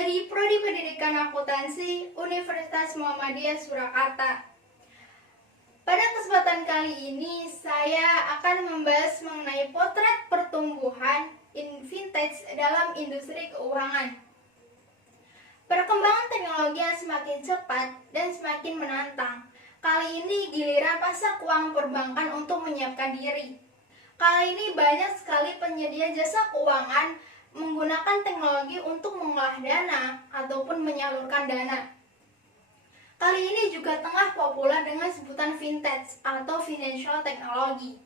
dari Prodi Pendidikan Akuntansi Universitas Muhammadiyah Surakarta. Pada kesempatan kali ini saya akan membahas mengenai potret pertumbuhan vintage dalam industri keuangan. Perkembangan teknologi yang semakin cepat dan semakin menantang. Kali ini giliran pasar keuangan perbankan untuk menyiapkan diri. Kali ini banyak sekali penyedia jasa keuangan menggunakan teknologi untuk mengolah dana ataupun menyalurkan dana. Kali ini juga tengah populer dengan sebutan vintage atau financial technology.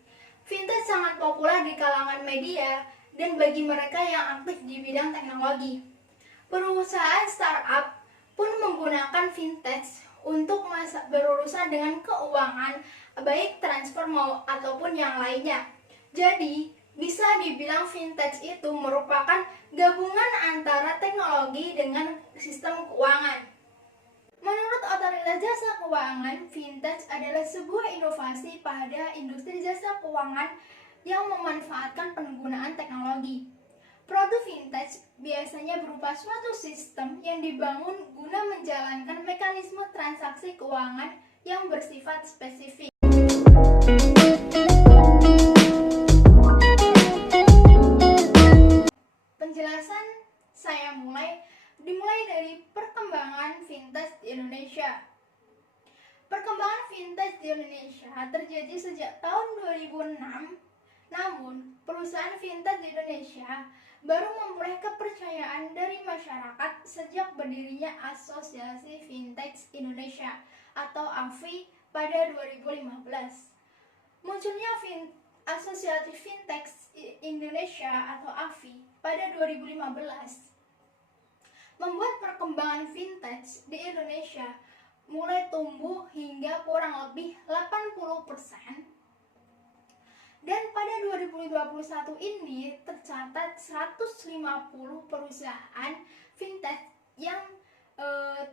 Vintage sangat populer di kalangan media dan bagi mereka yang aktif di bidang teknologi. Perusahaan startup pun menggunakan vintage untuk berurusan dengan keuangan, baik transfer ataupun yang lainnya. Jadi, bisa dibilang vintage itu merupakan gabungan antara teknologi dengan sistem keuangan. Menurut Otoritas Jasa Keuangan, vintage adalah sebuah inovasi pada industri jasa keuangan yang memanfaatkan penggunaan teknologi. Produk vintage biasanya berupa suatu sistem yang dibangun guna menjalankan mekanisme transaksi keuangan yang bersifat spesifik. Penjelasan saya dimulai dari perkembangan vintage di Indonesia. Perkembangan vintage di Indonesia terjadi sejak tahun 2006. Namun, perusahaan vintage di Indonesia baru memperoleh kepercayaan dari masyarakat sejak berdirinya Asosiasi Vintage Indonesia atau AVI pada 2015. Munculnya Asosiasi Vintage Indonesia atau AVI pada 2015 membuat perkembangan vintage di Indonesia mulai tumbuh hingga kurang lebih 80%. Dan pada 2021 ini tercatat 150 perusahaan vintage yang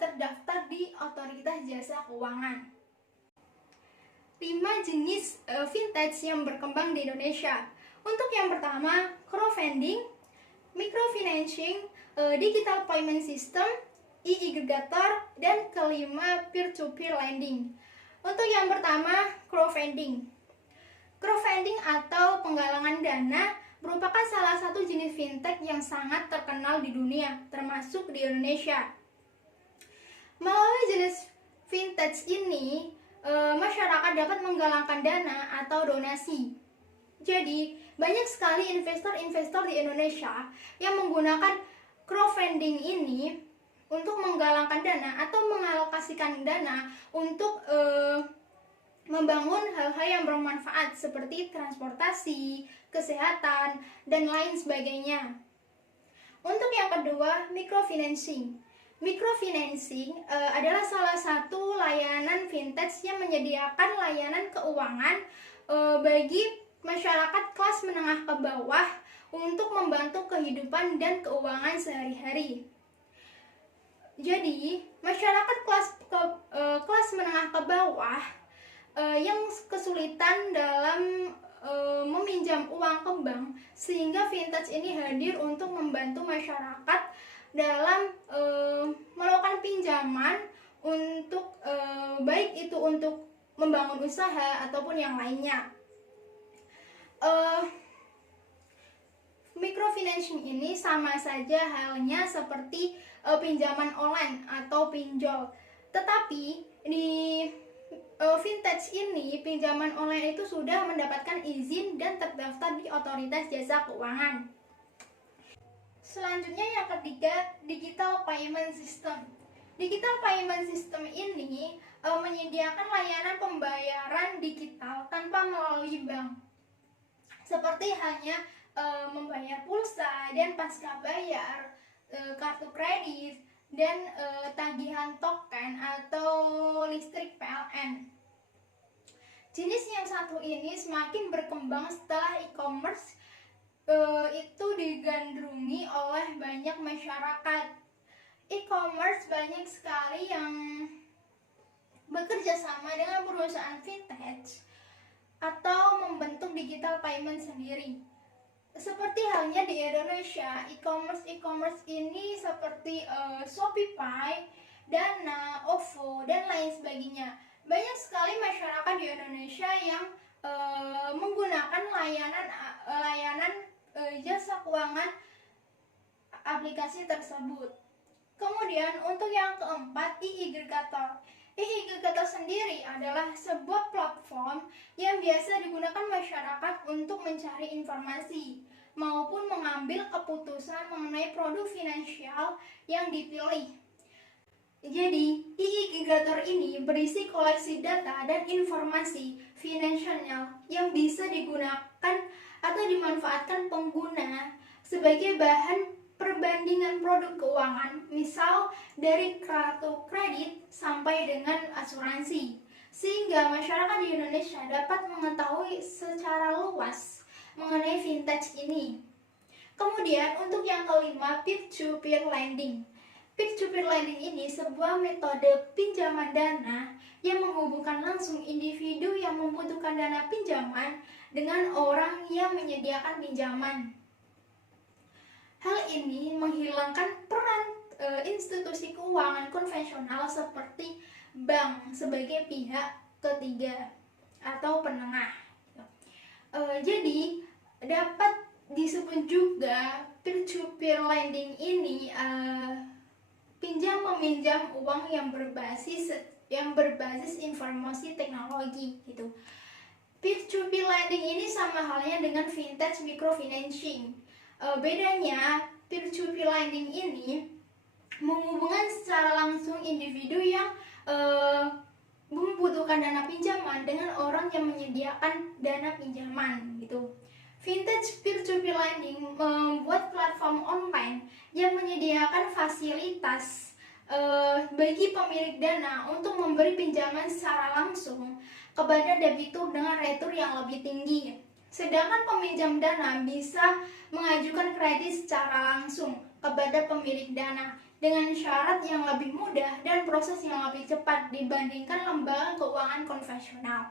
terdaftar di Otoritas Jasa Keuangan. 5 jenis vintage yang berkembang di Indonesia. Untuk yang pertama, crowdfunding, microfinancing, digital payment system, e-aggregator, dan kelima peer-to-peer lending. Untuk yang pertama, crowdfunding. Crowdfunding atau penggalangan dana merupakan salah satu jenis fintech yang sangat terkenal di dunia, termasuk di Indonesia. Melalui jenis vintage ini, masyarakat dapat menggalangkan dana atau donasi. Jadi, banyak sekali investor-investor di Indonesia yang menggunakan crowdfunding ini untuk menggalangkan dana atau mengalokasikan dana untuk membangun hal-hal yang bermanfaat seperti transportasi, kesehatan, dan lain sebagainya. Untuk yang kedua, microfinancing. Microfinancing adalah salah satu layanan vintage yang menyediakan layanan keuangan bagi masyarakat kelas menengah ke bawah untuk membantu kehidupan dan keuangan sehari-hari. Jadi, masyarakat kelas menengah ke bawah yang kesulitan dalam meminjam uang ke bank, sehingga vintage ini hadir untuk membantu masyarakat dalam melakukan pinjaman untuk baik itu untuk membangun usaha ataupun yang lainnya. Microfinancing ini sama saja halnya seperti pinjaman online atau pinjol. Tetapi di vintage ini, pinjaman online itu sudah mendapatkan izin dan terdaftar di Otoritas Jasa Keuangan. Selanjutnya yang ketiga, digital payment system. Digital payment system ini menyediakan layanan pembayaran digital tanpa melalui bank, seperti hanya membayar pulsa dan pasca bayar, kartu kredit, dan tagihan token atau listrik PLN. Jenis yang satu ini semakin berkembang setelah e-commerce itu digandrungi oleh banyak masyarakat. E-commerce banyak sekali yang bekerja sama dengan perusahaan vintage atau membentuk digital payment sendiri. Seperti halnya di Indonesia, e-commerce ini seperti Shopify, Dana, OVO, dan lain sebagainya. Banyak sekali masyarakat di Indonesia yang menggunakan layanan jasa keuangan aplikasi tersebut. Kemudian untuk yang keempat, e-aggregator. E-aggregator sendiri adalah sebuah platform yang biasa digunakan masyarakat untuk mencari informasi maupun mengambil keputusan mengenai produk finansial yang dipilih. Jadi, e-aggregator ini berisi koleksi data dan informasi finansial yang bisa digunakan atau dimanfaatkan pengguna sebagai bahan perbandingan produk keuangan, misal dari kartu kredit sampai dengan asuransi, sehingga masyarakat di Indonesia dapat mengetahui secara luas mengenai fintech ini. Kemudian untuk yang kelima, peer-to-peer lending. Peer-to-peer lending ini sebuah metode pinjaman dana yang menghubungkan langsung individu yang membutuhkan dana pinjaman dengan orang yang menyediakan pinjaman. Hal ini menghilangkan peran institusi keuangan konvensional seperti bank sebagai pihak ketiga atau penengah. Jadi dapat disebut juga peer-to-peer lending ini pinjam meminjam uang yang berbasis informasi teknologi gitu. Peer-to-peer lending ini sama halnya dengan fintech microfinancing. Bedanya, peer-to-peer lending ini menghubungkan secara langsung individu yang membutuhkan dana pinjaman dengan orang yang menyediakan dana pinjaman gitu. Vintage peer-to-peer lending membuat platform online yang menyediakan fasilitas bagi pemilik dana untuk memberi pinjaman secara langsung kepada debitur dengan retur yang lebih tinggi. Sedangkan peminjam dana bisa mengajukan kredit secara langsung kepada pemilik dana dengan syarat yang lebih mudah dan proses yang lebih cepat dibandingkan lembaga keuangan konvensional.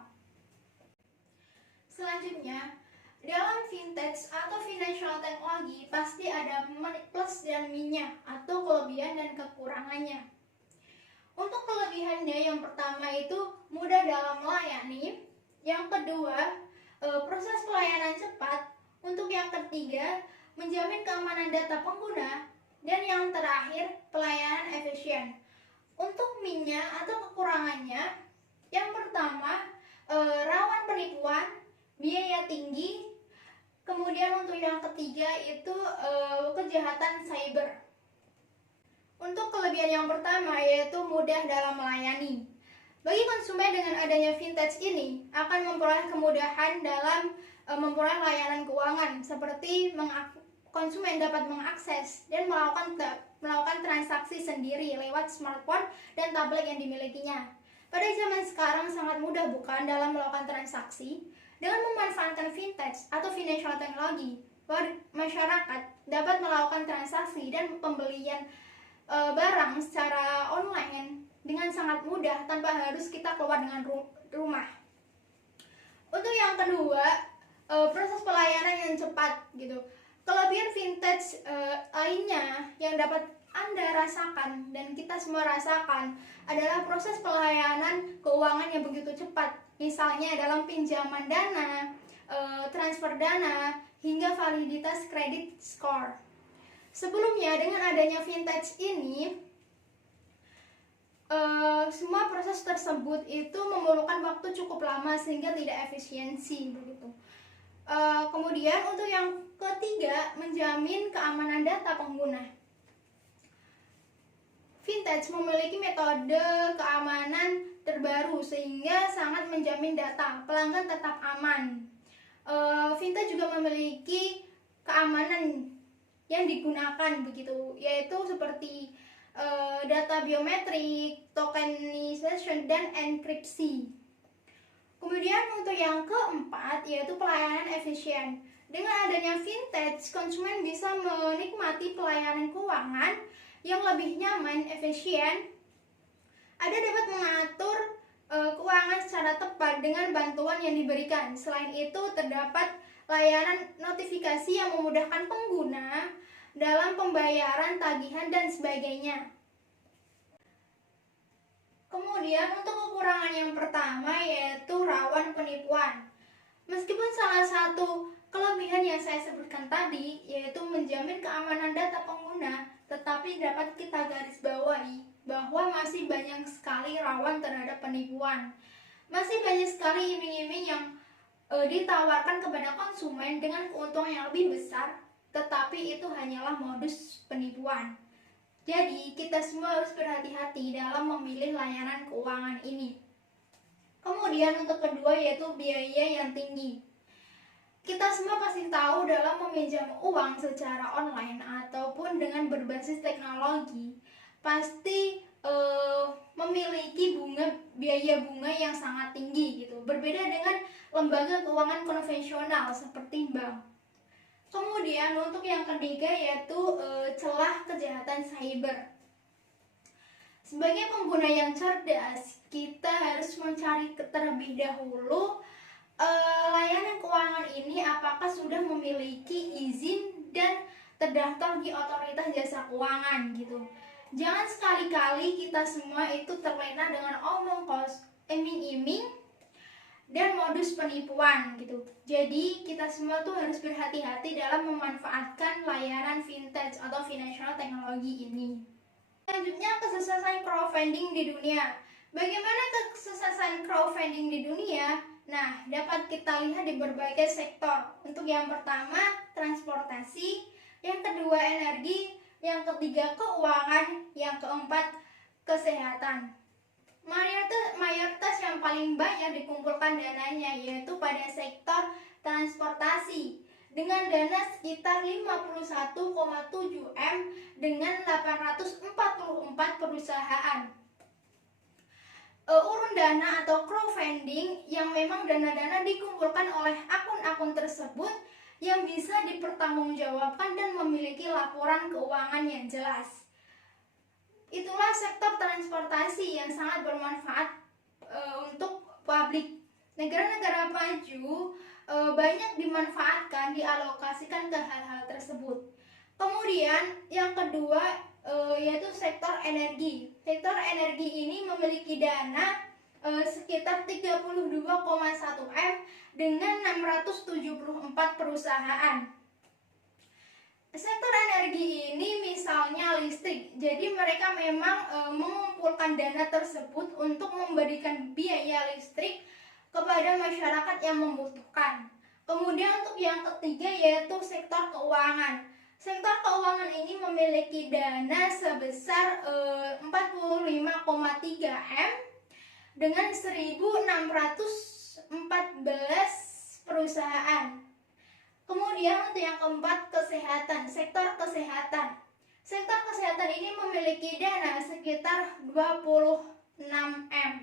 Selanjutnya, dalam fintech atau financial technology pasti ada plus dan minus atau kelebihan dan kekurangannya. Untuk kelebihannya, yang pertama itu mudah dalam melayani, yang kedua proses pelayanan cepat, untuk yang ketiga menjamin keamanan data pengguna, dan yang terakhir pelayanan efisien. Untuk minus atau kekurangannya, yang pertama rawan penipuan, biaya tinggi. Kemudian untuk yang ketiga itu kejahatan cyber. Untuk kelebihan yang pertama yaitu mudah dalam melayani. Bagi konsumen dengan adanya fintech ini akan memperoleh kemudahan dalam memperoleh layanan keuangan seperti konsumen dapat mengakses dan melakukan transaksi sendiri lewat smartphone dan tablet yang dimilikinya. Pada zaman sekarang sangat mudah bukan dalam melakukan transaksi. Dengan memanfaatkan fintech atau financial technology, masyarakat dapat melakukan transaksi dan pembelian barang secara online dengan sangat mudah tanpa harus kita keluar dengan rumah. Untuk yang kedua, proses pelayanan yang cepat gitu. Kelebihan fintech lainnya yang dapat Anda rasakan dan kita semua rasakan adalah proses pelayanan keuangan yang begitu cepat. Misalnya dalam pinjaman dana, transfer dana, hingga validitas kredit score. Sebelumnya dengan adanya fintech ini, semua proses tersebut itu memerlukan waktu cukup lama sehingga tidak efisiensi begitu. Kemudian untuk yang ketiga, menjamin keamanan data pengguna. Fintech memiliki metode keamanan terbaru sehingga sangat menjamin data pelanggan tetap aman. Fintech juga memiliki keamanan yang digunakan begitu, yaitu seperti data biometrik, tokenization, dan enkripsi. Kemudian untuk yang keempat yaitu pelayanan efisien. Dengan adanya fintech, konsumen bisa menikmati pelayanan keuangan yang lebih nyaman, efisien. Anda dapat mengatur keuangan secara tepat dengan bantuan yang diberikan. Selain itu terdapat layanan notifikasi yang memudahkan pengguna dalam pembayaran, tagihan, dan sebagainya. Kemudian untuk kekurangan yang pertama yaitu rawan penipuan. Meskipun salah satu kelebihan yang saya sebutkan tadi yaitu menjamin keamanan data pengguna, tetapi dapat kita garis bawahi bahwa masih banyak sekali rawan terhadap penipuan. Masih banyak sekali iming-iming yang ditawarkan kepada konsumen dengan keuntungan yang lebih besar, tetapi itu hanyalah modus penipuan. Jadi, kita semua harus berhati-hati dalam memilih layanan keuangan ini. Kemudian untuk kedua yaitu biaya yang tinggi. Kita semua pasti tahu dalam meminjam uang secara online ataupun dengan berbasis teknologi, pasti memiliki biaya bunga yang sangat tinggi gitu. Berbeda dengan lembaga keuangan konvensional seperti bank. Kemudian untuk yang ketiga yaitu celah kejahatan cyber. Sebagai pengguna yang cerdas, kita harus mencari terlebih dahulu layanan keuangan ini apakah sudah memiliki izin dan terdaftar di otoritas jasa keuangan gitu. Jangan sekali-kali kita semua itu terlena dengan omong kosong, iming-iming, dan modus penipuan gitu. Jadi kita semua tuh harus berhati-hati dalam memanfaatkan layanan vintage atau financial teknologi ini. Selanjutnya, kesuksesan crowdfunding di dunia. Bagaimana kesuksesan crowdfunding di dunia? Nah, dapat kita lihat di berbagai sektor. Untuk yang pertama, transportasi, yang kedua energi, yang ketiga keuangan, yang keempat kesehatan. Mayoritas yang paling banyak dikumpulkan dananya yaitu pada sektor transportasi dengan dana sekitar 51,7 M dengan 844 perusahaan. Urun dana atau crowdfunding yang memang dana-dana dikumpulkan oleh akun-akun tersebut yang bisa dipertanggungjawabkan dan memiliki laporan keuangan yang jelas. Itulah sektor transportasi yang sangat bermanfaat untuk publik. Negara-negara maju banyak dimanfaatkan, dialokasikan ke hal-hal tersebut. Kemudian yang kedua yaitu sektor energi. Sektor energi ini memiliki dana sekitar 32,1 M dengan 674 perusahaan. Sektor energi ini misalnya listrik, jadi mereka memang mengumpulkan dana tersebut untuk memberikan biaya listrik kepada masyarakat yang membutuhkan. Kemudian untuk yang ketiga yaitu sektor keuangan. Sektor keuangan ini memiliki dana sebesar 45,3 M dengan 1.614 perusahaan. Kemudian untuk yang keempat, kesehatan, sektor kesehatan. Sektor kesehatan ini memiliki dana sekitar 26 M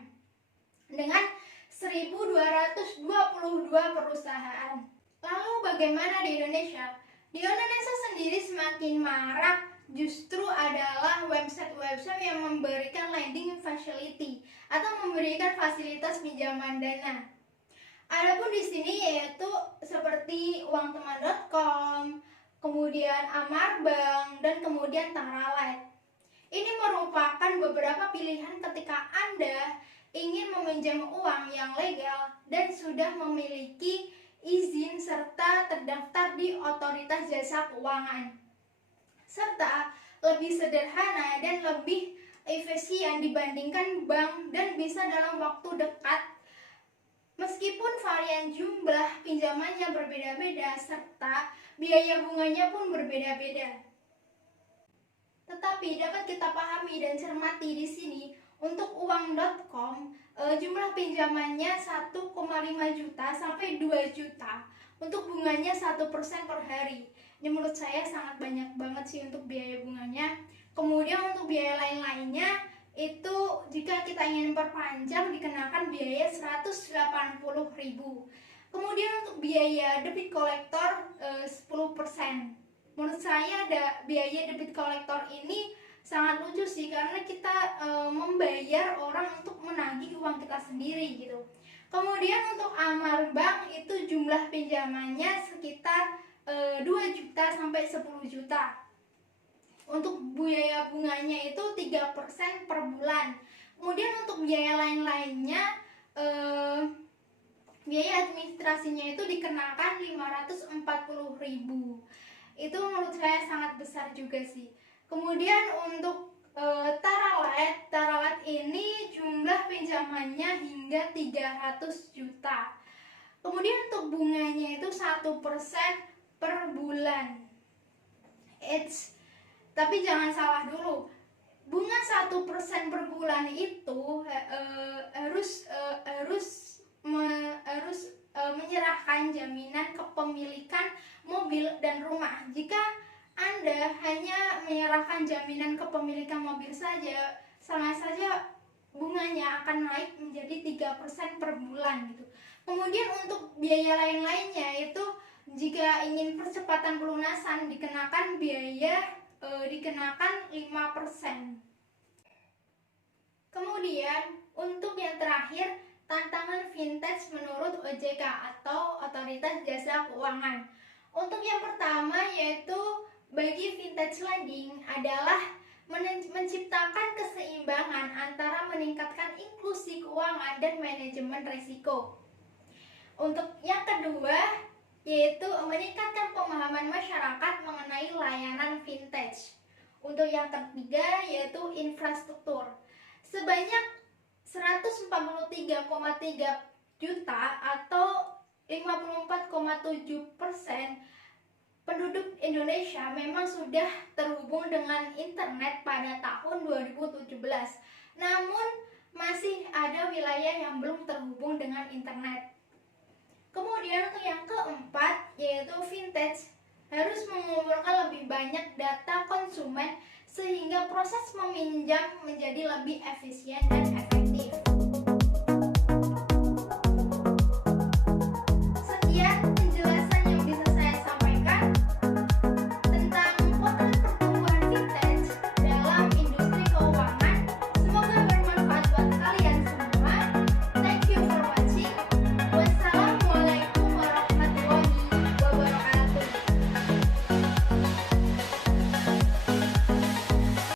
dengan 1.222 perusahaan. Lalu bagaimana di Indonesia? Di Indonesia sendiri semakin marak justru adalah website-website yang memberikan lending facility atau memberikan fasilitas pinjaman dana. Adapun di sini yaitu seperti uangteman.com, kemudian Amarbank, dan kemudian Taralet. Ini merupakan beberapa pilihan ketika Anda ingin meminjam uang yang legal dan sudah memiliki izin serta terdaftar di otoritas jasa keuangan. Serta lebih sederhana dan lebih efisien dibandingkan bank dan bisa dalam waktu dekat. Meskipun varian jumlah pinjamannya berbeda-beda serta biaya bunganya pun berbeda-beda. Tetapi dapat kita pahami dan cermati di sini untuk uang.com jumlah pinjamannya 1,5 juta sampai 2 juta. Untuk bunganya 1% per hari. Ini menurut saya sangat banyak banget sih untuk biaya bunganya. Kemudian untuk biaya lain-lainnya itu jika kita ingin perpanjang dikenakan biaya 180.000. Kemudian untuk biaya debit kolektor 10%. Menurut saya biaya debit kolektor ini sangat lucu sih karena kita membayar orang untuk menagih uang kita sendiri gitu. Kemudian untuk Amar Bank itu jumlah pinjamannya sekitar 2 juta sampai 10 juta. Untuk biaya bunganya itu 3% per bulan. Kemudian untuk biaya lain-lainnya, biaya administrasinya itu dikenakan 540.000. Itu menurut saya sangat besar juga sih. Kemudian untuk Taralet ini jumlah pinjamannya hingga 300 juta. Kemudian untuk bunganya itu 1% per bulan. Tapi jangan salah dulu, bunga 1% per bulan itu harus menyerahkan jaminan kepemilikan mobil dan rumah. Jika Anda hanya menyerahkan jaminan kepemilikan mobil saja, sama saja bunganya akan naik menjadi 3% per bulan gitu. Kemudian untuk biaya lain-lainnya itu jika ingin percepatan pelunasan dikenakan biaya 5%. Kemudian untuk yang terakhir, tantangan vintage menurut OJK atau Otoritas Jasa Keuangan. Untuk yang pertama yaitu bagi vintage lending adalah menciptakan keseimbangan antara meningkatkan inklusi keuangan dan manajemen risiko. Untuk yang kedua yaitu meningkatkan pemahaman masyarakat mengenai layanan vintage. Untuk yang ketiga yaitu infrastruktur. Sebanyak 143,3 juta atau 54,7% penduduk Indonesia memang sudah terhubung dengan internet pada tahun 2017. Namun masih ada wilayah yang belum terhubung dengan internet. Kemudian untuk yang keempat yaitu vintage harus mengumpulkan lebih banyak data konsumen sehingga proses meminjam menjadi lebih efisien dan efektif.